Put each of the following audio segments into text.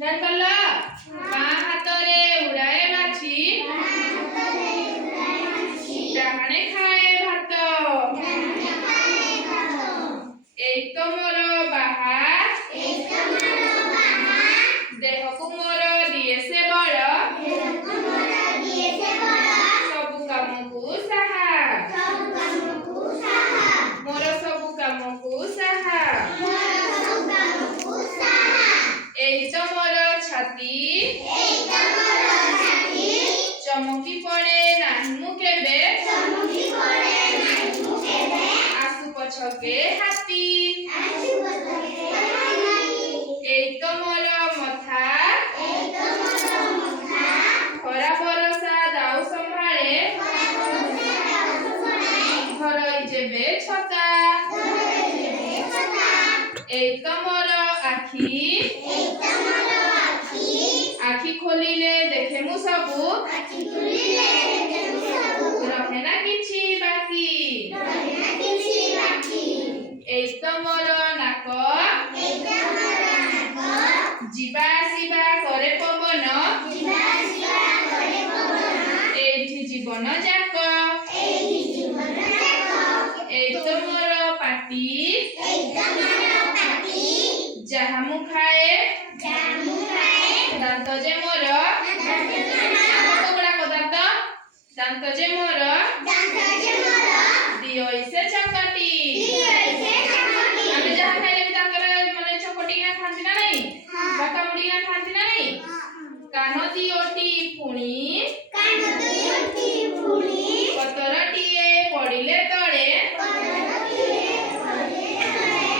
ଜାଣିପାରିଲ? ବାଁ ହାତରେ ଉଡ଼ାଏ ମାଛି, ଡାହାଣେ ଖାଏ ଭାତ। ଏଇ ତ ମୋର ବାହା, ଦେହକୁ ମୋର ଦିଏ ସେ ବଳ, ସବୁ କାମକୁ ସାହା, ମୋର ସବୁ କାମକୁ ସାହା। ଏଇ ତ ମୋର ଛାତି, ଚମକି ପଡ଼େ ନାହିଁ ମୁଁ କେବେ, ଆସୁ ପଛକେ ହାତୀ। ଏଇ ତ ମୋର ମଥା, ଖରା ବରଷା ଦାଉ ସମ୍ଭାଳେ, ଘରୋଇ ଯେବେ ଛତା। ଏଇ ତ ମୋର ଆଖି, ଆଖି ଖୋଲିଲେ ଦେଖେ ମୁଁ ସବୁ, ରହେ ନା କିଛି ବାକି। ଏଇ ତ ମୋର ନାକ, ଯିବା ଆସିବା କରେ ପବନ, ଏଇଠି ଜୀବନ ଯାକ। ଏଇ ତ ମୋର ପାଟି, ଯାହା ମୁଁ ଖାଏ, ଦାନ୍ତ ଯେ ମୋର, ଦାନ୍ତ ଯେ ମୋର, ଦିଅଇ ସେ ଚକଟି। ଆମେ ଯାହା ଖାଇଲେ ବି ଦାନ୍ତରେ ମାନେ ଚକଟିକିନା ଖାଆନ୍ତି ନା ନାହିଁ, ବା କାମୁଡ଼ିକିନା ଖାଆନ୍ତି ନା ନାହିଁ। କାନ ଦିଓଟି ପୁଣି, ପତରଟିଏ ପଡ଼ିଲେ ତଳେ,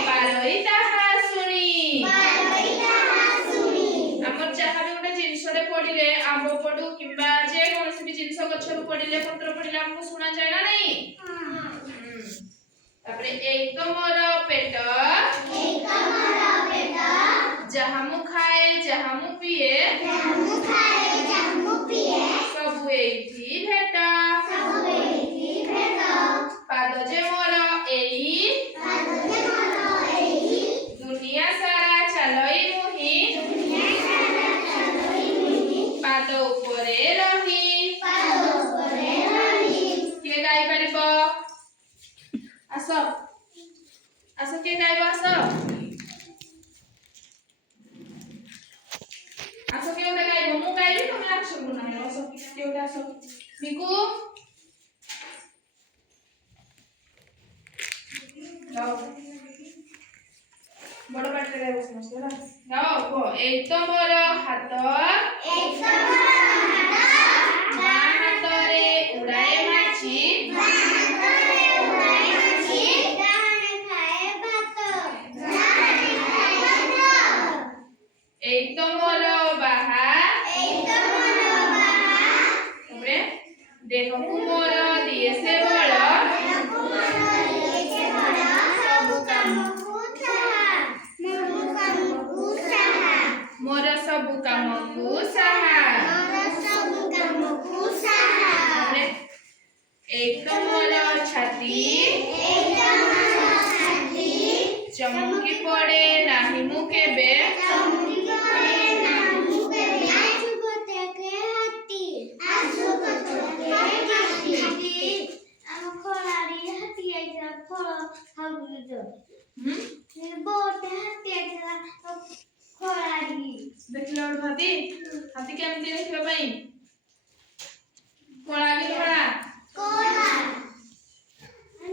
ପାରଇ ତାହା ଶୁଣି। ଆମର ଯାହା ବି ଗୋଟେ ଜିନିଷରେ ପଡ଼ିଲେ, ଆମ୍ବ ପଡୁ କିମ୍ବା ଯେ କୌଣସି ବି ଜିନିଷ ଗଛରୁ ପଡ଼ିଲେ, ପତ୍ର ପଡ଼ିଲେ ଆମକୁ ଶୁଣାଯାଏ ନା ନାହିଁ। ତାପରେ ଏଇ ତ ମୋର ପେଟ, ଯାହା ମୁଁ ଖାଏ ଯାହା ମୁଁ ପିଏ, ସବୁ ଏଇଠି ଭେଟ। ପାଦ ଯେ ମୋର ଏଇ, ଦୁନିଆ ସାରା ଚାଲଇ ମୁହିଁ, ପାଦ ଉପରେ ରହି। କିଏ ଗାଇପାରିବ? ଆସ ଆସ, କିଏ ଗାଇବ? ଆସ ଆସ, କିଏ ଗୋଟେ ଗାଇବ? ମୁଁ ଗାଇବି, ତମେ ଆସ। ଆସ, କିଏ ଗୋଟେ ଆସ। ମିକୁ ଗାओ, ବଡ଼ ପାଟିରେ ଗାଇବ ସମସ୍ତେ ହେଲା। ଗାओ, କୁହ। ଏଇ ତ ମୋର ହାତ, ବାଁ ହାତରେ ଉଡ଼ାଏ ମାଛି, ଏଇ ତ ମୋର ବାହା, ଦେହକୁ ମୋର ଦିଏ ସେ ବଳ, ସବୁ କାମକୁ ମୋର ସବୁ କାମକୁ ସାହା। ଏଇ ତ ମୋର ଛାତି, ଚମକି ପଡ଼େ ନାହିଁ ମୁଁ କେବେ, ଦେଖିଲ ହାତୀ, ହାତୀ କେମିତି ଦେଖିବା ପାଇଁ?